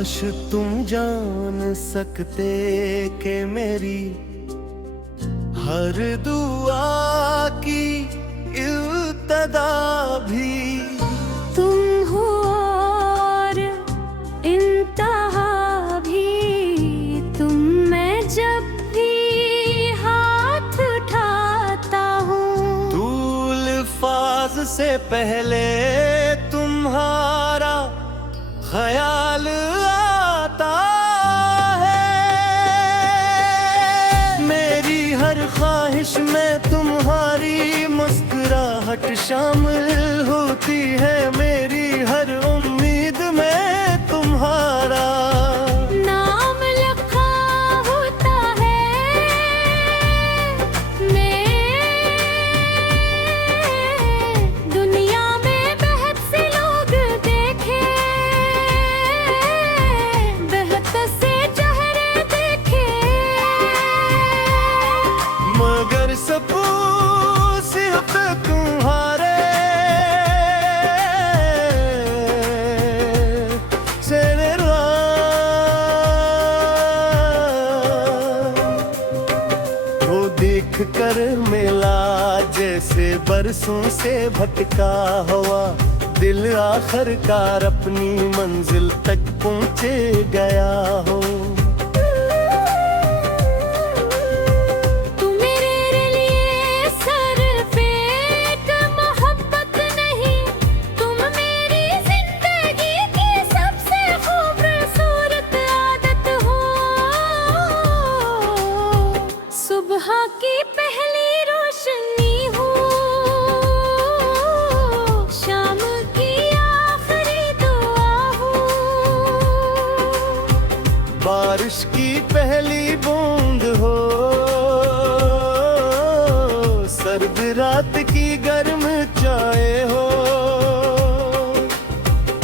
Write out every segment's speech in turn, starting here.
काश तुम जान सकते कि मेरी हर दुआ की इब्तिदा भी तुम हो और इंतहा भी तुम। मैं जब भी हाथ उठाता हूँ तूल फाज से पहले तुम्हारा ख्याल आता है। मेरी हर ख्वाहिश में तुम्हारी मुस्कुराहट शामिल होती है। मेरी हर उम्मीद में तुम्हारा नाम लिखा होता है। मैं दुनिया में बहुत से लोग देखे, बहुत से चेहरे देखे, मगर सब सिर्फ तुम्हारे से मेरा वो देख कर मिला जैसे बरसों से भटका हुआ दिल आखिरकार अपनी मंजिल तक पहुँचे गया हो। तुम मेरे लिए सरफेक मोहब्बत नहीं, तुम मेरी जिंदगी की सबसे खूबसूरत आदत हो। सुबह की पहली रोशनी हो, शाम की आखिरी दुआ हो। बारिश की पहली बूंद हो, सर्द रात की गर्म चाय हो।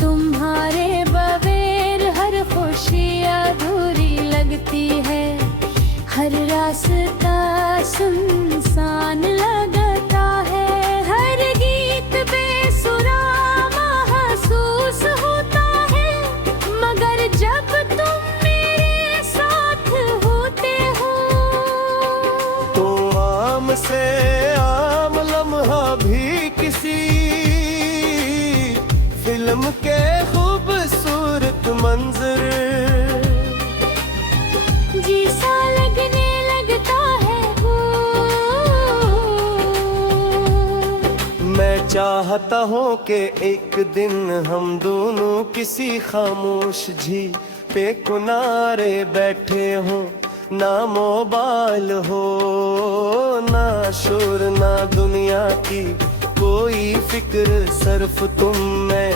तुम्हारे बगैर हर खुशी अधूरी लगती है, हर रास्ता सुनसान लगता है, हर गीत बेसुरा महसूस होता है। मगर जब तुम मेरे साथ होते हो तो आम से आम लम्हा भी किसी फिल्म के खूबसूरत मंजर जैसा लगने लगता है वो। मैं चाहता हूँ कि एक दिन हम दोनों किसी खामोश झील पे किनारे बैठे हों, ना मोबाइल हो ना शोर ना दुनिया की कोई फिक्र, सिर्फ तुम मैं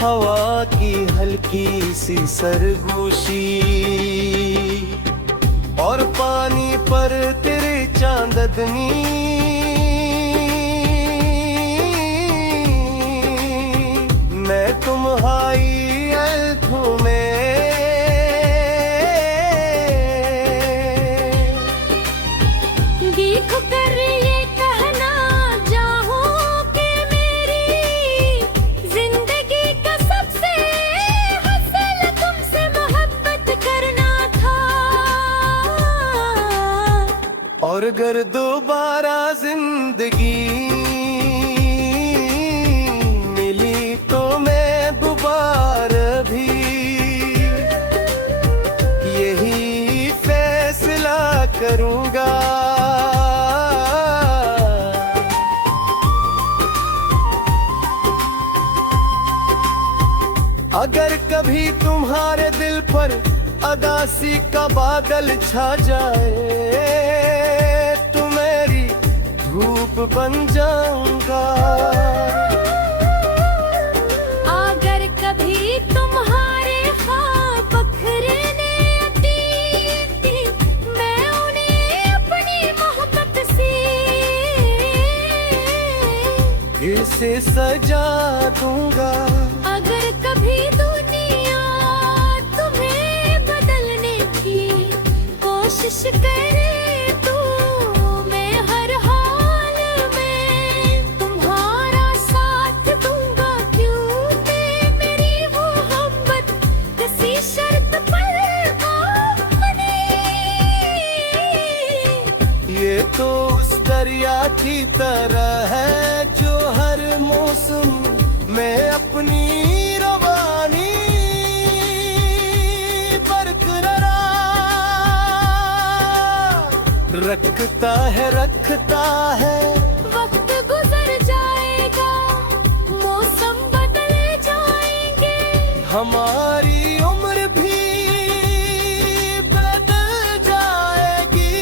हवा की हल्की सी सरगोशी और पानी पर तेरे चांदनी। मैं तुम्हारी आँखों में देख कर ये कहना चाहूं कि मेरी जिंदगी का सबसे हासिल तुमसे मोहब्बत करना था। और अगर दोबारा जिंदगी मिली तो मैं दोबारा भी यही फैसला करूंगा। अगर कभी तुम्हारे दिल पर अदासी का बादल छा जाए तो मेरी धूप बन जाऊंगा। अगर कभी तुम्हारे ख्वाब बखरने आती, मैं उन्हें अपनी मोहब्बत से फिर से सजा दूंगा। अगर कभी दुनिया तुम्हें बदलने की कोशिश करे तो मैं हर हाल में तुम्हारा साथ दूंगा। क्यों मेरी मोहब्बत किसी शर्त तरह है जो हर मौसम में अपनी रवानी बरकरार रखता है वक्त गुजर जाएगा, मौसम बदल जाएंगे, हमारी उम्र भी बदल जाएगी,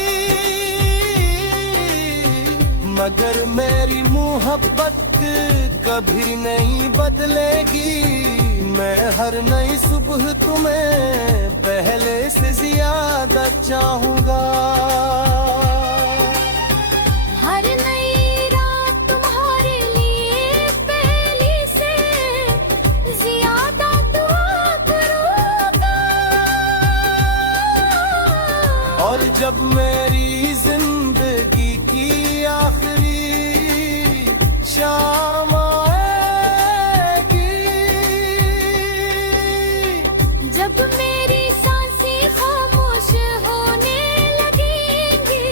मगर मेरी मोहब्बत कभी नहीं बदलेगी। मैं हर नई सुबह तुम्हें पहले से ज्यादा चाहूंगा, हर नई रात तुम्हारे लिए पहली से ज्यादा दुआ करूंगा। और जब मेरी जिंदगी की आखिरी शाम आएगी, जब मेरी सांसें खामोश होने लगेंगी,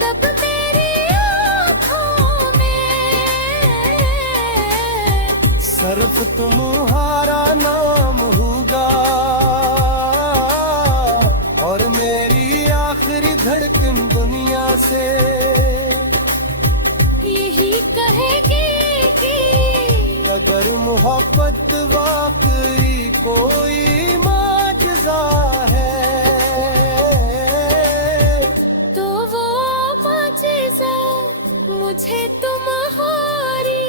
तब मेरी आँखों में सिर्फ तुम्हारा नाम होगा, और मेरी आखिरी धड़कन दुनिया से यही कहेगी कि अगर मोहब्बत वाकई कोई माजज़ा है, तो वो माजिज़ा मुझे तुम्हारी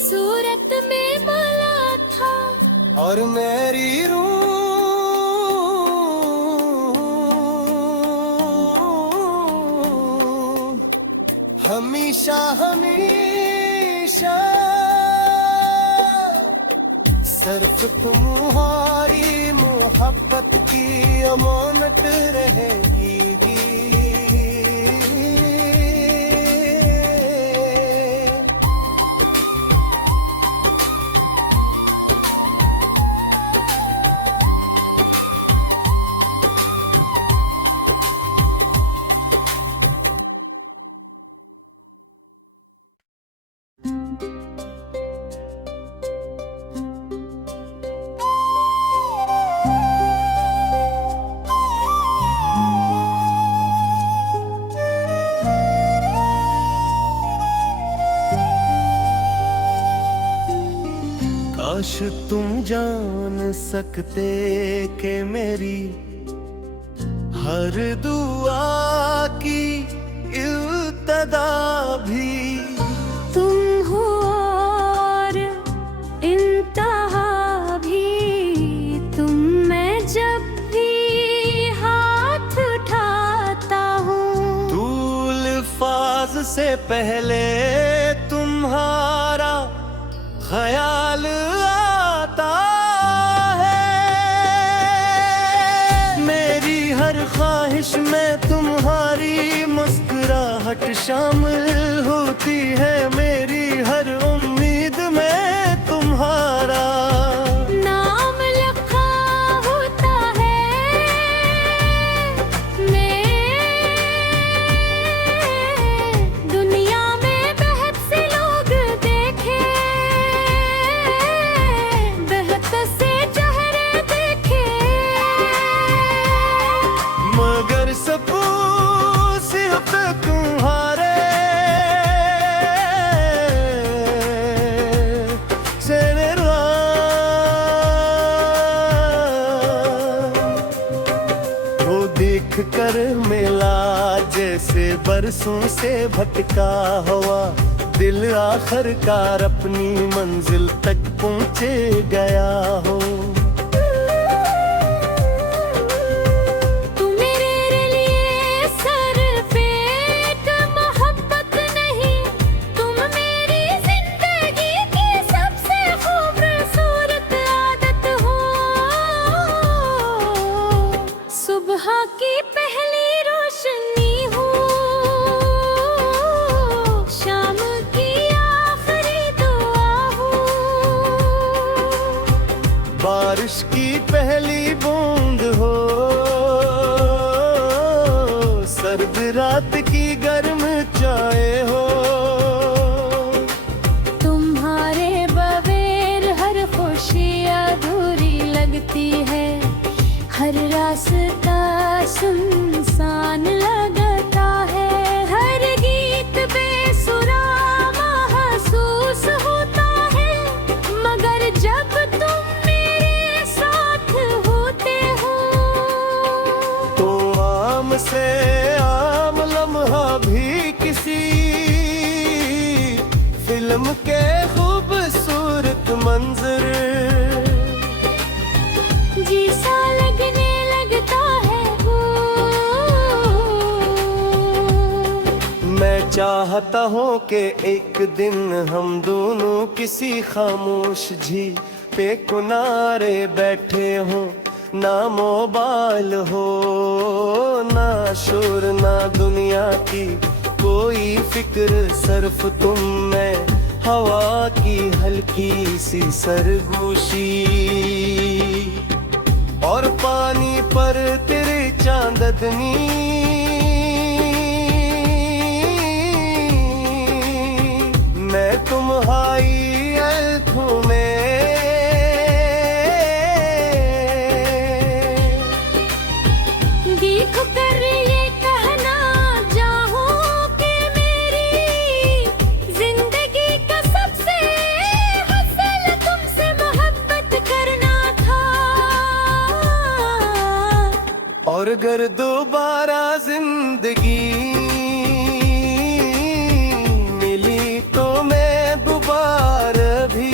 सूरत में मिला था। और मेरी रूह हमेशा हमेशा सिर्फ तुम्हारी मोहब्बत की अमानत रहेगी। काश तुम जान सकते कि मेरी हर दुआ की इब्तिदा भी तुम हो और इंतहा भी तुम। मैं जब भी हाथ उठाता हूँ, तूल फाज से पहले तुम्हारा ख्याल आता है। मेरी हर ख्वाहिश में तुम्हारी मुस्कुराहट शामिल होती है, मेरी हर उम्मीद में तुम्हारा नाम लिखा होता है। मैं दुनिया में बहुत से लोग देखे, बहुत से चेहरे देखे, मगर सब सिर्फ तुम्हारे से मेरा वो देख कर मिला जैसे बरसों से भटका हुआ दिल आखिरकार अपनी मंजिल तक पहुँचे गया हो। तू मेरे लिए सरफेट मोहब्बत नहीं, तुम मेरी जिंदगी की सबसे खूबसूरत आदत हो। सुबह की पहली रोशनी हो, शाम की आखिरी दुआ हो, बारिश की पहली बूंद हो, सर्द रात की गर्म चाय हो। हर रास्ता सुनसान लगता है, हर गीत बेसुरा महसूस होता है, मगर जब तुम मेरे साथ होते हो तो आम से आम लम्हा भी किसी फिल्म के खूबसूरत मंजर जैसा लगने लगता है वो। मैं चाहता हूँ कि एक दिन हम दोनों किसी खामोश झील पे किनारे बैठे हों, ना मोबाइल हो ना शोर ना दुनिया की कोई फिक्र, सिर्फ तुम मैं हवा की हल्की सी सरगोशी और पानी पर तेरे चांदनी। मैं तुम्हारी अल्फों में देख कर ये कहना चाहूं कि मेरी जिंदगी का सबसे हासिल तुमसे मोहब्बत करना था। और अगर दोबारा जिंदगी मिली तो मैं दोबारा भी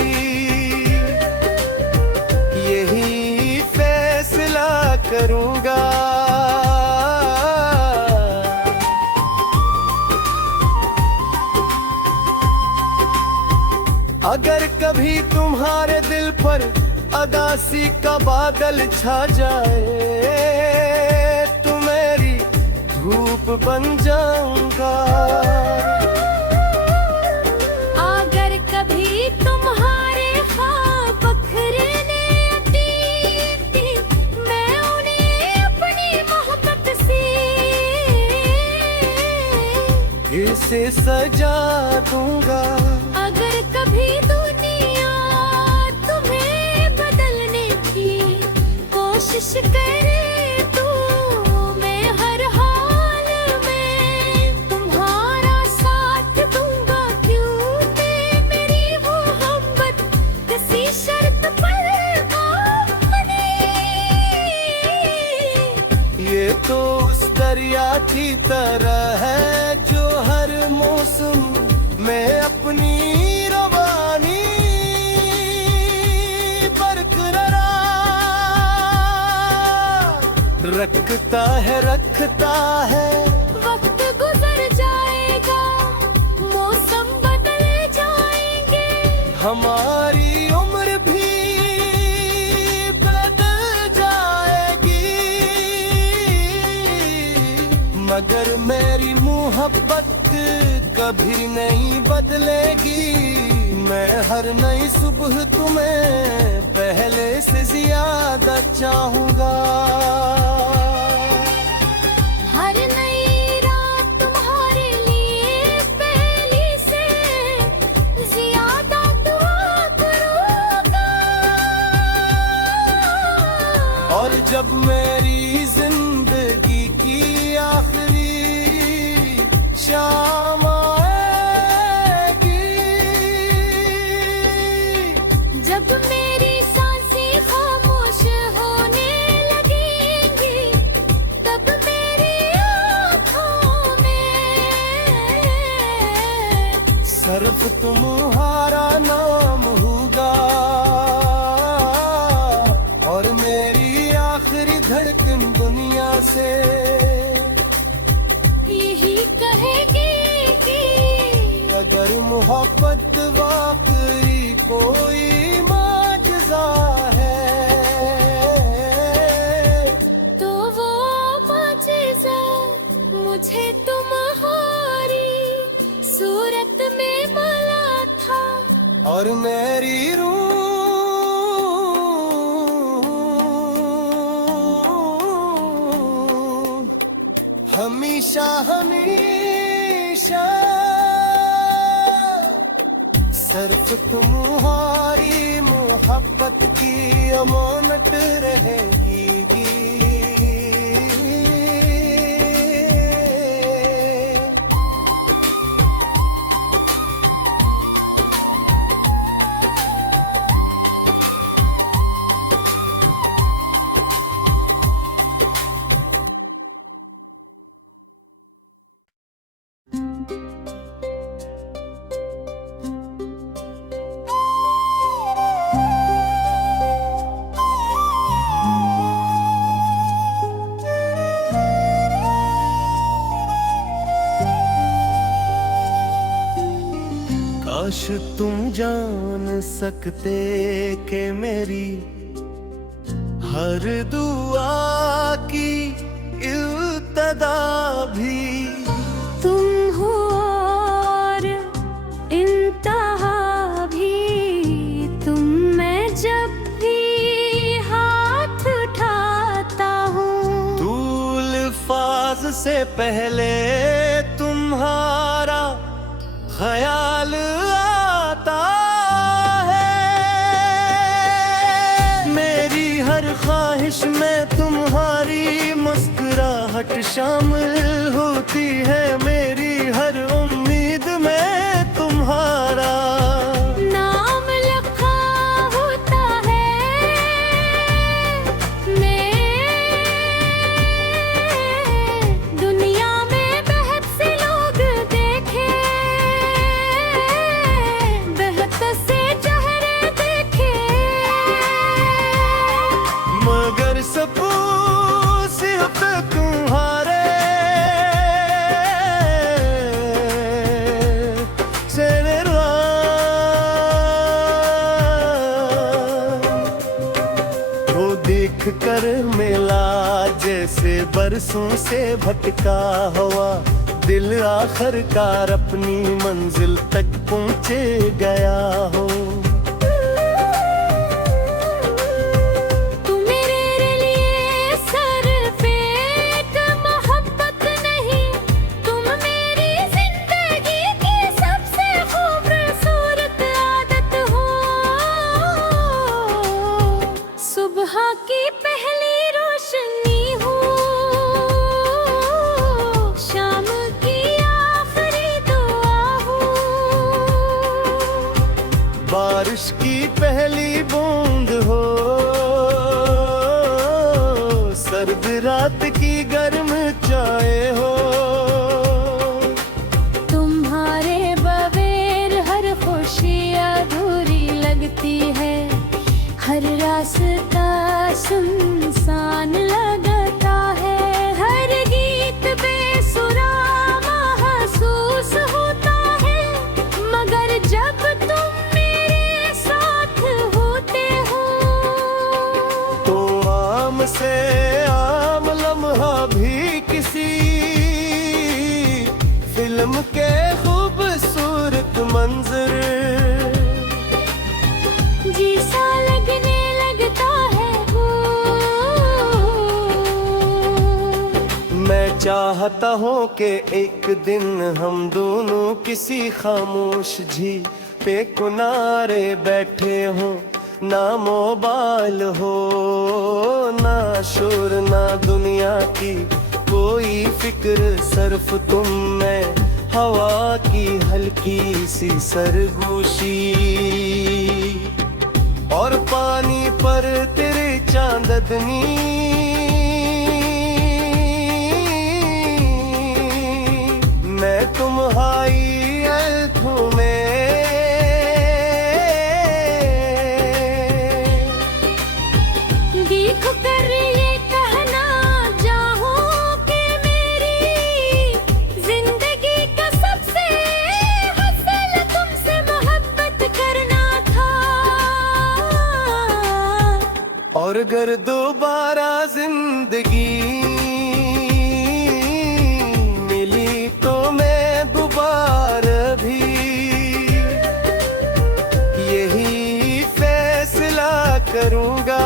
यही फैसला करूंगा। अगर कभी तुम्हारे दिल पर अदासी का बादल छा जाए तो मेरी धूप बन जाऊंगा। अगर कभी तुम्हारे ख्वाब बखरने आती, मैं उन्हें अपनी मोहब्बत से फिर से सजा दूंगा। अगर कभी दुनिया तुम्हें बदलने की कोशिश करे तो मैं हर हाल में तुम्हारा साथ दूंगा, क्योंकि मेरी मोहब्बत किसी शर्त पर आप बने। ये तो उस दरिया की तरह है जो हर मौसम में अपनी रवानी बरकरार रखता है। वक्त गुजर जाएगा, मौसम बदल जाएंगे, हमारी उम्र भी बदल जाएगी, मगर मेरी मोहब्बत कभी नहीं बदलेगी। मैं हर नई सुबह तुम्हें पहले से ज्यादा चाहूंगा। हर नई रात तुम्हारे लिए पहली से ज्यादा दुआ करूंगा। और जब मेरी जिंदगी की आखिरी शाम आएगी, जब मेरी सांसें खामोश होने लगेंगी, तब मेरी आँखों में सिर्फ तुम्हारा नाम होगा और मेरी आखिरी धड़कन दुनिया से यही कहेगी कि अगर मोहब्बत वाकई कोई माजज़ा है तो वो माजिज़ा मुझे तुम्हारी सूरत में मिला था। और मेरी रूह हमेशा हमेशा सिर्फ तुम्हारी मोहब्बत की अमानत रहेगी। सकते कि मेरी हर दुआ की इब्तिदा भी तुम हो और इंतहा भी तुम। मैं जब भी हाथ उठाता हूँ तूल फाज से पहले तुम्हारा ख्याल आता है। मेरी हर ख्वाहिश में तुम्हारी मुस्कुराहट शामिल होती है। मेरी हर उम्मीद में तुम्हारा नाम लिखा होता है। मैं दुनिया में बहुत से लोग देखे, बहुत से चेहरे देखे, मगर सब सिर्फ तुम्हारे से मेरा वो देख कर मिला जैसे बरसों से भटका हुआ दिल आखिरकार अपनी मंजिल तक पहुँचे गया हो। तू मेरे लिए सरफेट मोहब्बत नहीं, तुम मेरी जिंदगी की सबसे खूबसूरत आदत हो। सुबह की पहली रोशनी हो, शाम की आखिरी दुआ हो। बारिश की पहली बूंद हो, सर्द रात की गर्म चाय हो। तुम्हारे बगैर हर खुशी अधूरी लगती है, हर रास्ता सुनसान लगता है, हर गीत बेसुरा महसूस होता है। मगर जब तुम मेरे साथ होते हो तो आम से आम लम्हा भी किसी फिल्म के खूबसूरत मंजर जैसा लगने लगता है वो। मैं चाहता हूँ कि एक दिन हम दोनों किसी खामोश झील पे किनारे बैठे हों। ना मोबाइल हो, ना शोर, ना दुनिया की कोई फिक्र, सिर्फ तुम मैं, हवा की हल्की सी सरगोशी और पानी पर तेरे चांदनी। मैं तुम्हारी अल्फों में देख कर ये कहना चाहूं कि मेरी जिंदगी का सबसे हसल तुमसे मोहब्बत करना था। और अगर दोबारा जिंदगी मिली तो मैं दोबारा भी यही फैसला करूंगा।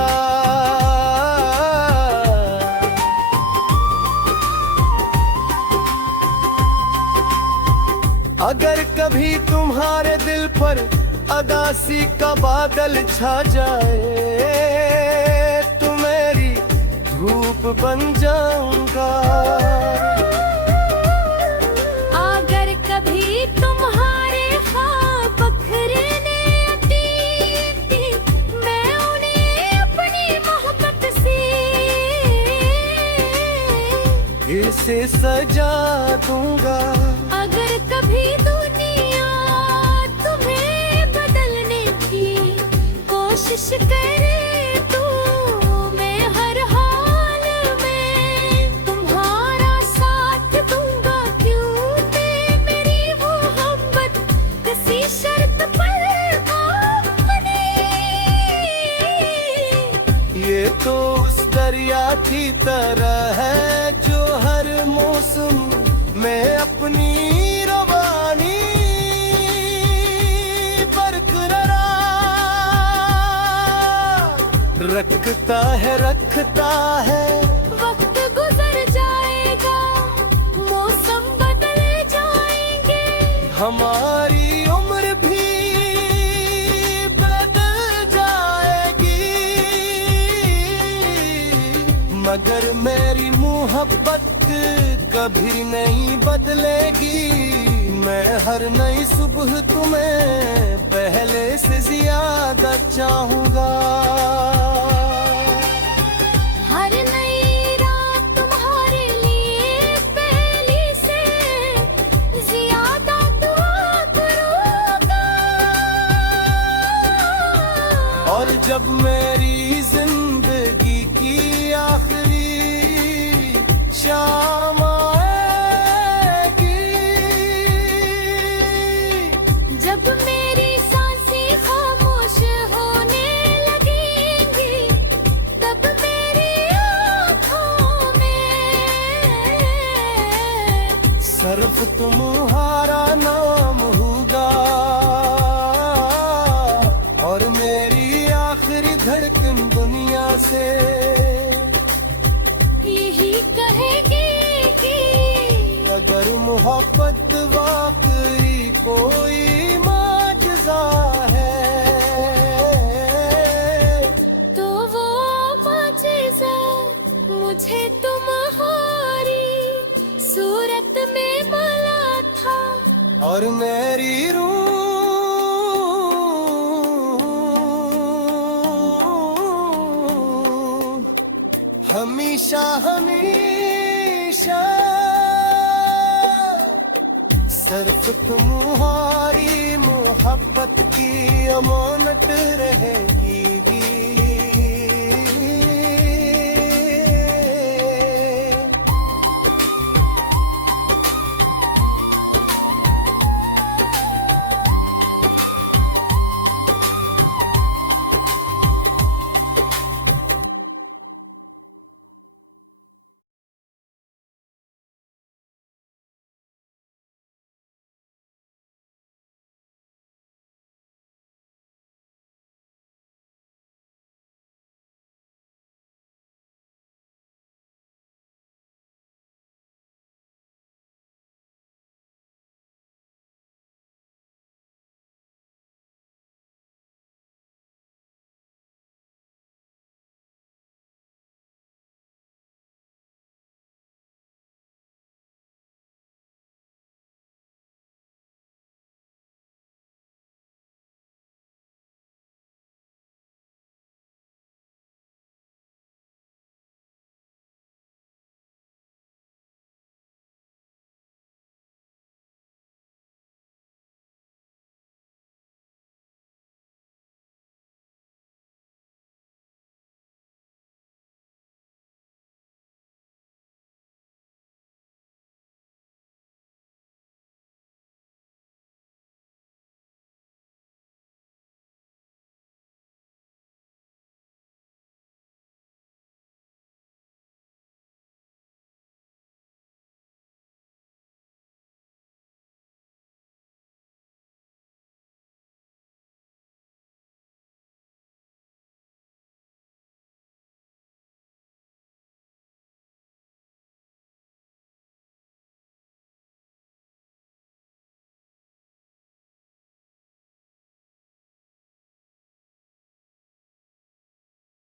अगर कभी तुम्हारे दिल पर अदासी का बादल छा जाए तो मेरी धूप बन जाऊंगा। अगर कभी तुम्हारे ख्वाब बखरने आती, मैं उन्हें अपनी मोहब्बत से इसे सजा दूंगा। अगर कभी दुनिया तुम्हें बदलने की कोशिश करे तो मैं हर हाल में तुम्हारा साथ दूंगा। क्योंकि मेरी मोहब्बत किसी शर्त पर दरिया की तरह है जो हर मौसम में अपनी रवानी बरकरार रखता है वक्त गुजर जाएगा, मौसम बदल जाएंगे, हमारी उम्र भी बदल जाएगी, मगर मेरी मोहब्बत कभी नहीं बदलेगी। मैं हर नई सुबह तुम्हें पहले से ज्यादा चाहूंगा, हर नई रात तुम्हारे लिए पहली से ज्यादा दुआ करूंगा। और जब मेरी जिंदगी की आखिरी शाम आएगी, जब मेरी सांसें खामोश होने लगेंगी, तब मेरी आँखों में सिर्फ तुम्हारा नाम होगा, और मेरी आखिरी धड़कन दुनिया से यही कहेगी कि अगर मोहब्बत वाकई कोई माजज़ा है, तो वो माजिज़ा मुझे तुम्हारी सूरत में मिला था। और मेरी रूह हमेशा हमेशा सिर्फ तुम्हारी मोहब्बत की अमानत रहेगी।